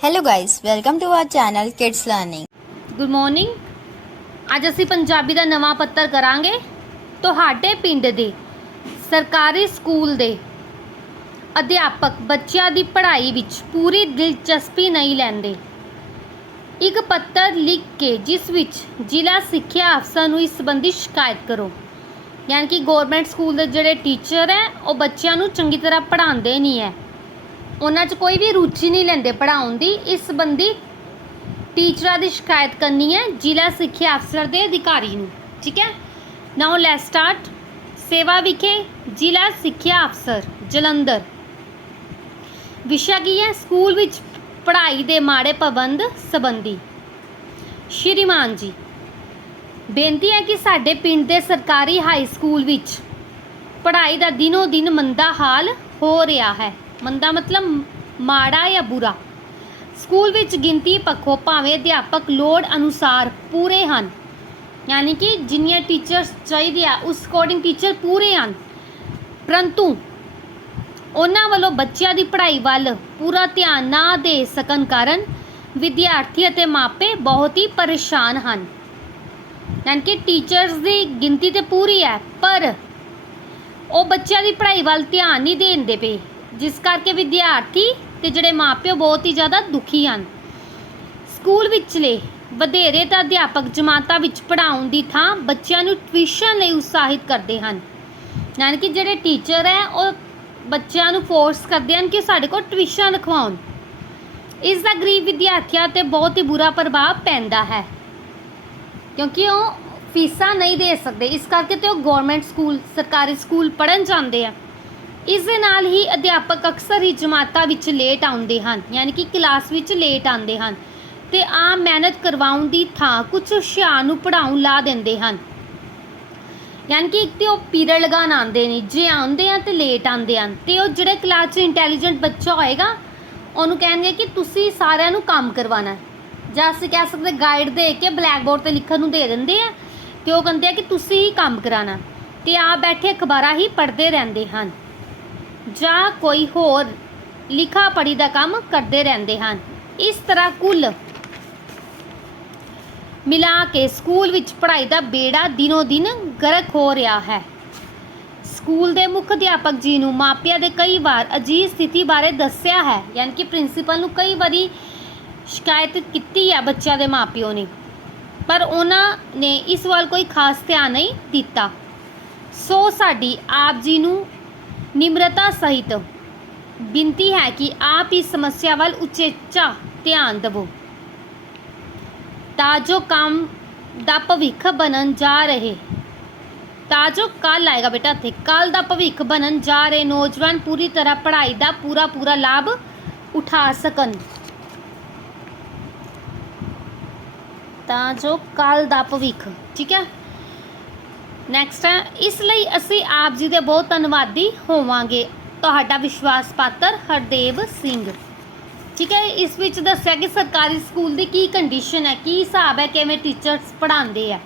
Hello guys, welcome to our channel kids learning good morning ਅੱਜ ਅਸੀਂ ਪੰਜਾਬੀ ਦਾ ਨਵਾਂ ਪੱਤਰ ਕਰਾਂਗੇ ਤੁਹਾਡੇ ਪਿੰਡ ਦੇ ਸਰਕਾਰੀ ਸਕੂਲ ਦੇ ਅਧਿਆਪਕ ਬੱਚਿਆਂ ਦੀ ਪੜ੍ਹਾਈ ਵਿੱਚ ਪੂਰੀ ਦਿਲਚਸਪੀ ਨਹੀਂ ਲੈਂਦੇ। ਇੱਕ ਪੱਤਰ ਲਿਖ ਕੇ ਜਿਸ ਵਿੱਚ ਜ਼ਿਲ੍ਹਾ ਸਿੱਖਿਆ ਅਫਸਰ ਨੂੰ ਇਸ ਸੰਬੰਧੀ ਸ਼ਿਕਾਇਤ ਕਰੋ। ਯਾਨੀ ਕਿ ਗਵਰਨਮੈਂਟ ਸਕੂਲ ਦੇ ਜਿਹੜੇ ਟੀਚਰ ਹੈ ਉਹ ਬੱਚਿਆਂ ਨੂੰ ਚੰਗੀ ਤਰ੍ਹਾਂ ਪੜ੍ਹਾਉਂਦੇ ਨਹੀਂ ਹੈ। ਉਹਨਾਂ 'ਚ ਕੋਈ ਵੀ ਰੁਚੀ ਨਹੀਂ ਲੈਂਦੇ ਪੜ੍ਹਾਉਣ ਦੀ। ਇਸ ਸੰਬੰਧੀ ਟੀਚਰਾਂ ਦੀ ਸ਼ਿਕਾਇਤ ਕਰਨੀ ਹੈ ਜ਼ਿਲ੍ਹਾ ਸਿੱਖਿਆ ਅਫਸਰ ਦੇ ਅਧਿਕਾਰੀ ਨੂੰ। ਠੀਕ ਹੈ? ਨਾਓ ਲੈਟ ਸਟਾਰਟ ਸੇਵਾ ਵਿਖੇ ਜ਼ਿਲ੍ਹਾ ਸਿੱਖਿਆ ਅਫਸਰ ਜਲੰਧਰ। ਵਿਸ਼ਾ ਕੀ ਹੈ? ਸਕੂਲ ਵਿੱਚ ਪੜ੍ਹਾਈ ਦੇ ਮਾੜੇ ਪਾਬੰਦ ਸੰਬੰਧੀ। ਸ਼੍ਰੀਮਾਨ ਜੀ, ਬੇਨਤੀ ਹੈ ਕਿ ਸਾਡੇ ਪਿੰਡ ਦੇ ਸਰਕਾਰੀ ਹਾਈ ਸਕੂਲ ਵਿੱਚ ਪੜ੍ਹਾਈ ਦਾ ਦਿਨੋ ਦਿਨ ਮੰਦਾ ਹਾਲ ਹੋ ਰਿਹਾ ਹੈ। ਮੰਦਾ ਮਤਲਬ ਮਾੜਾ ਜਾਂ ਬੁਰਾ। ਸਕੂਲ ਵਿੱਚ ਗਿਣਤੀ ਪੱਖੋਂ ਭਾਵੇਂ ਅਧਿਆਪਕ ਲੋੜ ਅਨੁਸਾਰ ਪੂਰੇ ਹਨ, ਯਾਨੀ ਕਿ ਜਿੰਨੀਆਂ ਟੀਚਰਸ ਚਾਹੀਦੇ ਆ, ਉਸ ਅਕੋਰਡਿੰਗ ਟੀਚਰ ਪੂਰੇ ਹਨ। ਪਰੰਤੂ ਉਹਨਾਂ ਵੱਲੋਂ ਬੱਚਿਆਂ ਦੀ ਪੜ੍ਹਾਈ ਵੱਲ ਪੂਰਾ ਧਿਆਨ ਨਾ ਦੇ ਸਕਣ ਕਾਰਨ ਵਿਦਿਆਰਥੀ ਅਤੇ ਮਾਪੇ ਬਹੁਤ ਹੀ ਪਰੇਸ਼ਾਨ ਹਨ। ਯਾਨੀ ਕਿ ਟੀਚਰਸ ਦੀ ਗਿਣਤੀ ਤੇ ਪੂਰੀ ਹੈ, ਪਰ ਉਹ ਬੱਚਿਆਂ ਦੀ ਪੜ੍ਹਾਈ ਵੱਲ ਧਿਆਨ ਨਹੀਂ ਦੇਂਦੇ ਪਏ। ਜਿਸ ਕਰਕੇ ਵਿਦਿਆਰਥੀ ਤੇ ਜਿਹੜੇ ਮਾਪਿਓ ਬਹੁਤ ਹੀ ਜ਼ਿਆਦਾ ਦੁਖੀ ਹਨ। ਸਕੂਲ ਵਿਚਲੇ ਵਧੇਰੇ ਤਾਂ ਅਧਿਆਪਕ ਜਮਾਤਾਂ ਵਿੱਚ ਪੜ੍ਹਾਉਣ ਦੀ ਥਾਂ ਬੱਚਿਆਂ ਨੂੰ ਟਿਊਸ਼ਨ ਲਈ ਉਤਸ਼ਾਹਿਤ ਕਰਦੇ ਹਨ। ਯਾਨੀ ਕਿ ਜਿਹੜੇ ਟੀਚਰ ਹੈ, ਉਹ ਬੱਚਿਆਂ ਨੂੰ ਫੋਰਸ ਕਰਦੇ ਹਨ ਕਿ ਸਾਡੇ ਕੋਲ ਟਿਊਸ਼ਨ ਰਖਵਾਉਣ। ਇਸ ਦਾ ਗਰੀਬ ਵਿਦਿਆਰਥੀਆਂ ਤੇ ਬਹੁਤ ਹੀ ਬੁਰਾ ਪ੍ਰਭਾਵ ਪੈਂਦਾ ਹੈ। ਕਿਉਂਕਿ ਉਹ ਫੀਸਾਂ ਨਹੀਂ ਦੇ ਸਕਦੇ, ਇਸ ਕਰਕੇ ਤੇ ਉਹ ਗਵਰਨਮੈਂਟ ਸਕੂਲ, ਸਰਕਾਰੀ ਸਕੂਲ ਪੜਨ ਜਾਂਦੇ ਆ। ਇਸ ਦੇ ਨਾਲ ਹੀ ਅਧਿਆਪਕ ਅਕਸਰ ਹੀ ਜਮਾਤਾਂ ਵਿੱਚ ਲੇਟ ਆਉਂਦੇ ਹਨ, ਯਾਨੀ ਕਿ ਕਲਾਸ ਵਿੱਚ ਲੇਟ ਆਉਂਦੇ ਹਨ ਤੇ ਆਮ ਮਿਹਨਤ ਕਰਵਾਉਣ ਦੀ ਥਾਂ ਕੁਝ ਹੁਸ਼ਿਆਰ ਨੂੰ ਪੜਾਉਣ ਲਾ ਦਿੰਦੇ ਹਨ। ਯਾਨੀ ਕਿ ਇੱਕ ਤੇ ਉਹ ਪੀਰੀਅਡ ਲਗਾਉਣ ਆਉਂਦੇ ਨੇ, ਜੇ ਆਉਂਦੇ ਆ ਤੇ ਲੇਟ ਆਉਂਦੇ ਹਨ ਤੇ ਉਹ ਜਿਹੜੇ ਕਲਾਸ 'ਚ ਇੰਟੈਲੀਜੈਂਟ ਬੱਚਾ ਹੋਏਗਾ, ਉਹਨੂੰ ਕਹਿਣਗੇ ਕਿ ਤੁਸੀਂ ਸਾਰਿਆਂ ਨੂੰ ਕੰਮ ਕਰਵਾਉਣਾ ਜਾਂ ਅਸੀਂ ਕਹਿ ਸਕਦੇ ਗਾਈਡ ਦੇ ਕੇ ਬਲੈਕ ਬੋਰਡ ਤੇ ਲਿਖਣ ਨੂੰ ਦੇ ਦਿੰਦੇ ਆ ਤੇ ਉਹ ਕਹਿੰਦੇ ਆ ਕਿ ਤੁਸੀਂ ਹੀ ਕੰਮ ਕਰਾਣਾ ਤੇ ਆ ਬੈਠੇ ਅਖਬਾਰਾਂ ਹੀ ਪੜ੍ਹਦੇ ਰਹਿੰਦੇ ਹਨ। ਜਾਂ ਕੋਈ ਹੋਰ ਲਿਖਾ ਪੜੀ ਦਾ ਕੰਮ ਕਰਦੇ ਰਹਿੰਦੇ ਹਨ। ਇਸ ਤਰ੍ਹਾਂ ਕੁੱਲ ਮਿਲਾ ਕੇ ਸਕੂਲ ਵਿੱਚ ਪੜ੍ਹਾਈ ਦਾ ਬੇੜਾ ਦਿਨੋ ਦਿਨ ਗਰਕ ਹੋ ਰਿਹਾ ਹੈ। ਸਕੂਲ ਦੇ ਮੁੱਖ ਅਧਿਆਪਕ ਜੀ ਨੂੰ ਮਾਪਿਆਂ ਦੇ ਕਈ ਵਾਰ ਅਜੀਬ ਸਥਿਤੀ ਬਾਰੇ ਦੱਸਿਆ ਹੈ, ਯਾਨੀ ਕਿ ਪ੍ਰਿੰਸੀਪਲ ਨੂੰ ਕਈ ਵਾਰੀ ਸ਼ਿਕਾਇਤ ਕੀਤੀ ਹੈ ਬੱਚਿਆਂ ਦੇ ਮਾਪਿਓ ਨੇ। ਪਰ ਉਹਨਾਂ ਨੇ ਇਸ ਵੱਲ ਕੋਈ ਖਾਸ ਧਿਆਨ ਨਹੀਂ ਦਿੱਤਾ। ਸੋ ਸਾਡੀ ਆਪ ਜੀ ਨੂੰ ਨਿਮਰਤਾ ਸਹਿਤ ਬੇਨਤੀ ਹੈ ਕਿ ਆਪ ਇਸ ਸਮੱਸਿਆ ਵੱਲ ਉਚੇਚਾ ਧਿਆਨ ਦਿਵੋ ਤਾਂ ਜੋ ਕੰਮ ਦਾ ਭਵਿੱਖ ਬਣਨ ਜਾ ਰਹੇ ਤਾਂ ਜੋ ਕੱਲ ਆਏਗਾ ਬੇਟਾ ਇੱਥੇ ਕੱਲ ਦਾ ਭਵਿੱਖ ਬਣਨ ਜਾ ਰਹੇ ਨੌਜਵਾਨ ਪੂਰੀ ਤਰ੍ਹਾਂ ਪੜ੍ਹਾਈ ਦਾ ਪੂਰਾ ਪੂਰਾ ਲਾਭ ਉਠਾ ਸਕਣ ਤਾਂ ਜੋ ਕੱਲ ਦਾ ਭਵਿੱਖ ਠੀਕ ਹੈ ਨੈਕਸਟ ਹੈ, ਇਸ ਲਈ ਅਸੀਂ ਆਪ ਜੀ ਦੇ ਬਹੁਤ ਧੰਨਵਾਦੀ ਹੋਵਾਂਗੇ। ਤੁਹਾਡਾ ਵਿਸ਼ਵਾਸ ਪਾਤਰ ਹਰਦੇਵ ਸਿੰਘ। ਠੀਕ ਹੈ, ਇਸ ਵਿੱਚ ਦੱਸਿਆ ਕਿ ਸਰਕਾਰੀ ਸਕੂਲ ਦੀ ਕੀ ਕੰਡੀਸ਼ਨ ਹੈ, ਕੀ ਹਿਸਾਬ ਹੈ, ਕਿਵੇਂ ਟੀਚਰਸ ਪੜ੍ਹਾਉਂਦੇ ਆ।